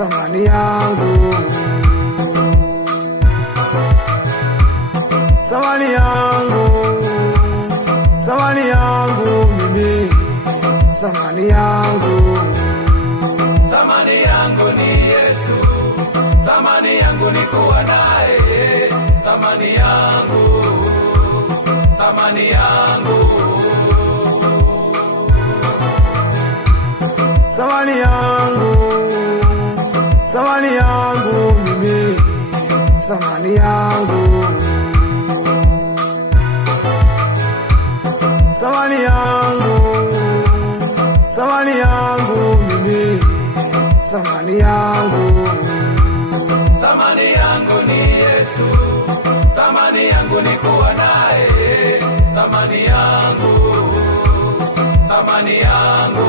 thamani yangu, thamani yangu, thamani yangu mimi, thamani yangu, thamani yangu ni Yesu, thamani yangu ni kuwa naye, thamani yangu, thamani yangu, thamani yangu, thamani yangu mimi, thamani yangu, thamani yangu, thamani yangu mimi, thamani yangu, thamani yangu ni Yesu, thamani yangu ni kuwa naye, thamani yangu, thamani yangu.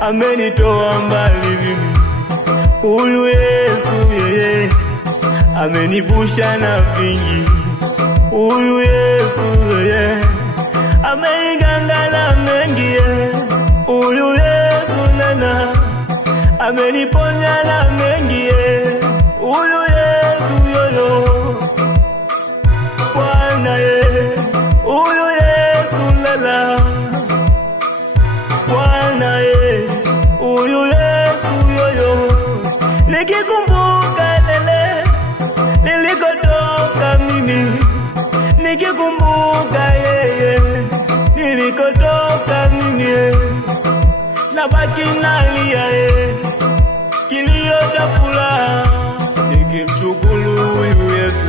Amenitoa mbali mimi, huyu Yesu yeye amenivusha na vingi, huyu Yesu yeye ameniganga na mengi, huyu Yesu nana ameniponya na mengi, huyu Yesu yoyo Bwana ye, huyu Yesu lala Bwana ye, huyu Yesu yoyo. Nikikumbuka lele nilikotoka mimi, nikikumbuka yeye nilikotoka mimi, nabaki nalia kilio cha furaha nikimshukuru huyu Yesu.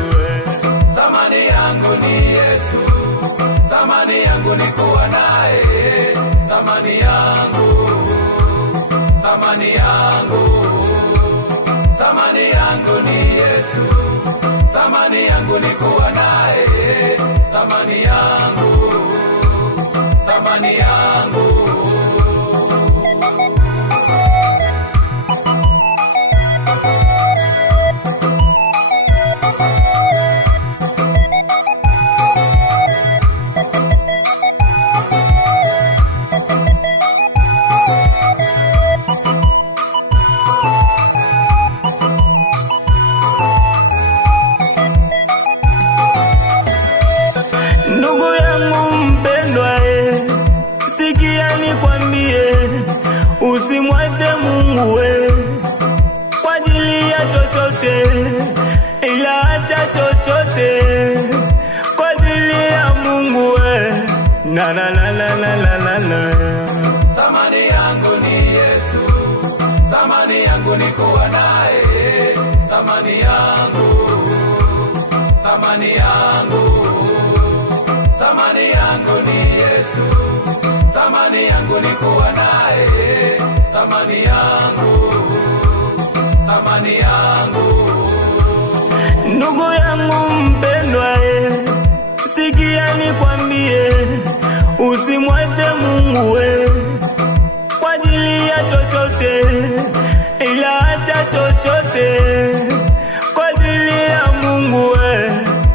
Thamani yangu ni Yesu, thamani yangu ni kuwa naye, thamani yangu, thamani yangu, thamani yangu ni Yesu, thamani yangu ni kuwa naye, thamani yangu, thamani yangu. Ndugu yangu mpendwa, sikia nikwambie, usimwache Mungu kwa ajili ya chochote, ila acha chochote kwa ajili ya Mungu na na na na na na na. Thamani yangu ni Yesu, thamani yangu ni kuwa naye, thamani yangu, thamani yangu, thamani yangu ni Yesu, thamani yangu ni kuwa naye, thamani yangu, thamani yangu. Ndugu yangu mpendwa, sikia nikwambie, usimwache Mungu kwa ajili ya chochote, ila acha chochote kwa ajili ya Mungu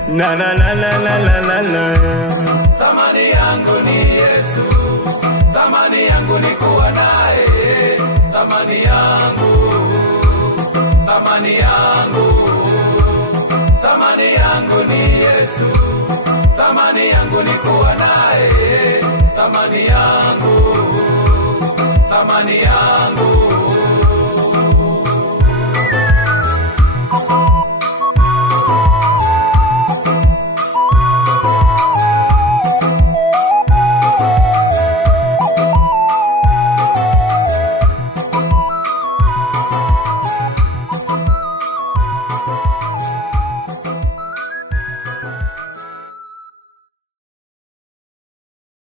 na na na na na na na. Thamani yangu ni Yesu, thamani yangu ni kuwa naye, thamani yangu, thamani yangu, thamani yangu ni Yesu, thamani yangu ni kuwa naye.